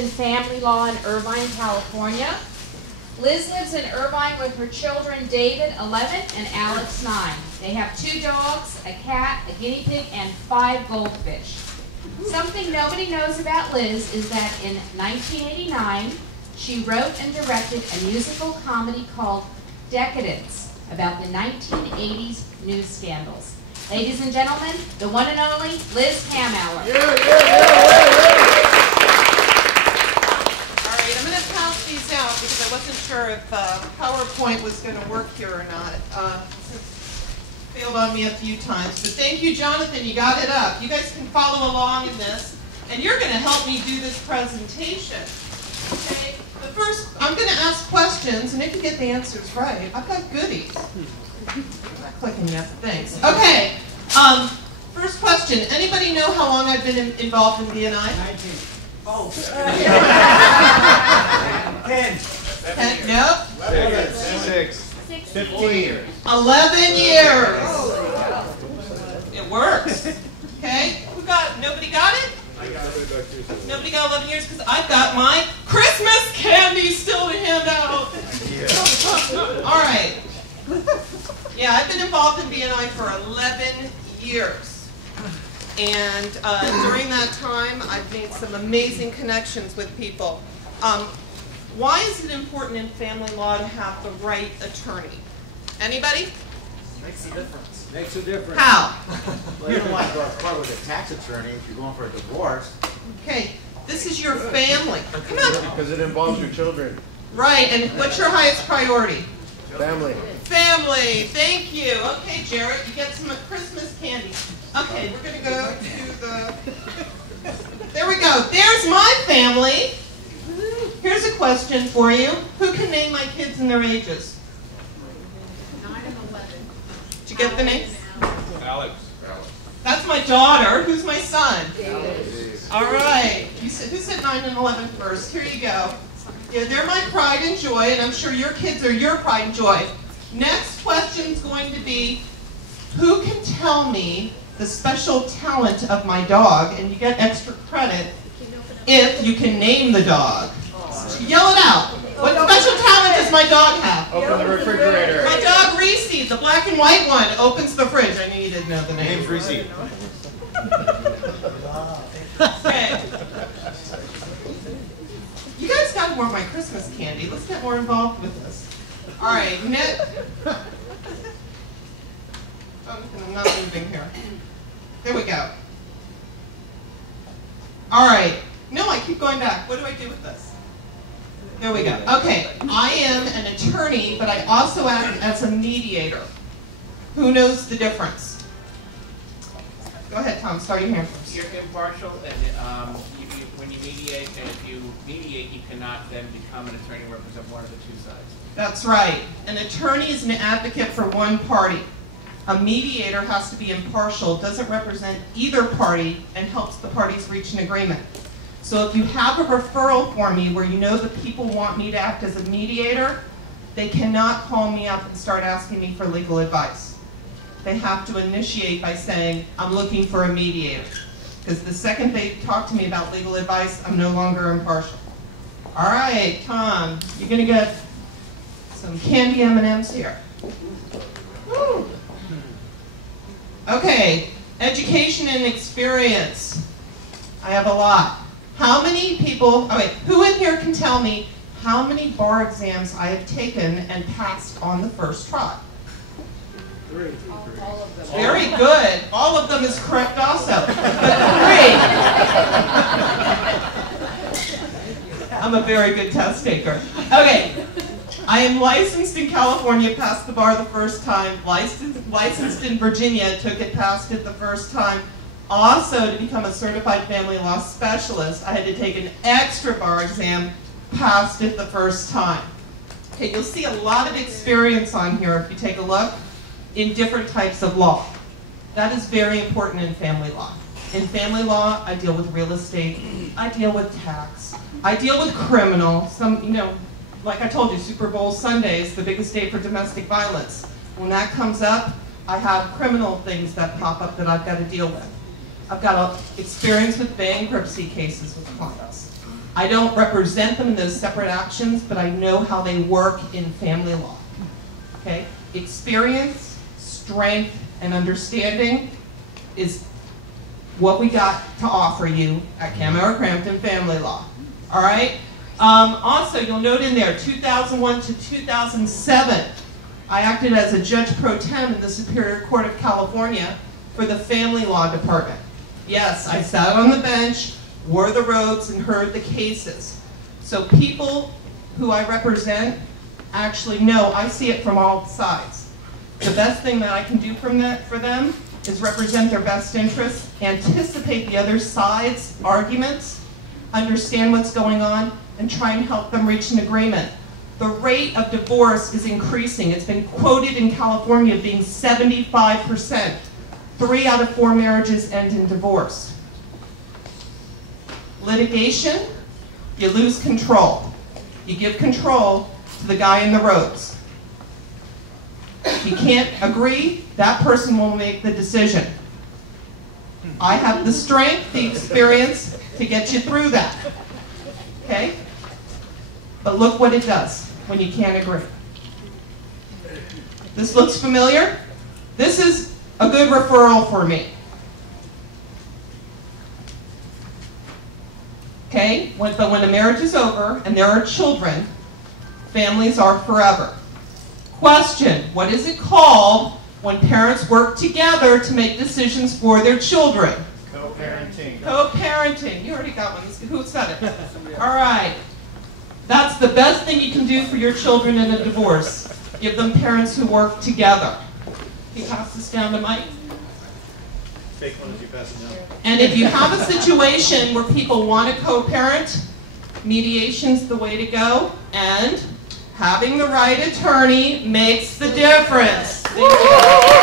in family law in Irvine, California. Liz lives in Irvine with her children David, 11, and Alex, 9. They have 2 dogs, a cat, a guinea pig, and 5 goldfish. Something nobody knows about Liz is that in 1989, she wrote and directed a musical comedy called Decadence about the 1980s news scandals. Ladies and gentlemen, the one and only Liz Camaur. All right, I'm going to pass these out because I wasn't sure if PowerPoint was going to work here or not. Failed on me a few times, but thank you, Jonathan. You got it up. You guys can follow along in this, and you're going to help me do this presentation. Okay. But first, I'm going to ask questions, and if you get the answers right, I've got goodies. I'm not clicking yet. Thanks. Okay. First question. Anybody know how long I've been involved in BNI? 19. Oh. 10. 10. Nope. 6. 15. 11 years. It works. Okay. Nobody got it? I got it. Nobody got 11 years because I've got my Christmas candy still to hand out. All right. Yeah, I've been involved in BNI for 11 years. And during that time, I've made some amazing connections with people. Why is it important in family law to have the right attorney? Anybody? Makes a difference. Makes a difference. How? Well, you don't want to go to court with a tax attorney if you're going for a divorce. Okay, this is your family. Come on. Because it involves your children. Right, and what's your highest priority? Family. Family, thank you. Okay, Jarrett, you get some Christmas candy. Okay, we're going to go to the... There we go. There's my family. Here's a question for you. Who can name my kids and their ages? 9 and 11. Did you get the names? Alex. That's my daughter. Who's my son? David. All right. Who said 9 and 11 first? Here you go. Yeah, they're my pride and joy, and I'm sure your kids are your pride and joy. Next question is going to be, who can tell me the special talent of my dog, and you get extra credit if you can name the dog. Yell it out. What special talent does my dog have? Open the refrigerator. My dog Reese, the black and white one, opens the fridge. I knew you didn't know the name. Name's Reese. Okay. You guys got more of my Christmas candy. Let's get more involved with this. All right, I'm not moving here. There we go. All right. No, I keep going back. What do I do with this? There we go. Okay, I am an attorney, but I also act as a mediator. Who knows the difference? Go ahead, Tom. Start your hand first. You're impartial, and when you mediate, and if you mediate, you cannot then become an attorney and represent one of the two sides. That's right. An attorney is an advocate for one party. A mediator has to be impartial, doesn't represent either party, and helps the parties reach an agreement. So if you have a referral for me where you know the people want me to act as a mediator, they cannot call me up and start asking me for legal advice. They have to initiate by saying, I'm looking for a mediator. Because the second they talk to me about legal advice, I'm no longer impartial. All right, Tom, you're going to get some candy M&Ms here. Woo. Okay, education and experience. I have a lot. How many people, who in here can tell me how many bar exams I have taken and passed on the first try? 3. All of them. Very good. All of them is correct also. But 3. I'm a very good test taker. Okay. I am licensed in California, passed the bar the first time. Licensed in Virginia, took it, passed it the first time. Also, to become a certified family law specialist, I had to take an extra bar exam, passed it the first time. Okay, you'll see a lot of experience on here if you take a look in different types of law. That is very important in family law. In family law, I deal with real estate, I deal with tax, I deal with criminal. Like I told you, Super Bowl Sunday is the biggest day for domestic violence. When that comes up, I have criminal things that pop up that I've got to deal with. I've got experience with bankruptcy cases with clients. I don't represent them in those separate actions, but I know how they work in family law. Okay? Experience, strength, and understanding is what we got to offer you at Camaur Crampton Family Law. All right? Also, you'll note in there, 2001 to 2007, I acted as a judge pro tem in the Superior Court of California for the Family Law Department. Yes, I sat on the bench, wore the robes, and heard the cases. So people who I represent actually know I see it from all sides. The best thing that I can do for them is represent their best interests, anticipate the other side's arguments, understand what's going on, and try and help them reach an agreement. The rate of divorce is increasing. It's been quoted in California being 75%. 3 out of 4 marriages end in divorce. Litigation, you lose control. You give control to the guy in the robes. If you can't agree, that person will make the decision. I have the strength, the experience to get you through that. Okay? But look what it does when you can't agree. This looks familiar? This is a good referral for me. Okay? But when a marriage is over and there are children, families are forever. Question, what is it called when parents work together to make decisions for their children? Co-parenting. Co-parenting. You already got one. Who said it? All right. That's the best thing you can do for your children in a divorce. Give them parents who work together. Can you pass this down to Mike? Take one as you pass it down. And if you have a situation where people want to co-parent, mediation's the way to go, and having the right attorney makes the difference. Thank you.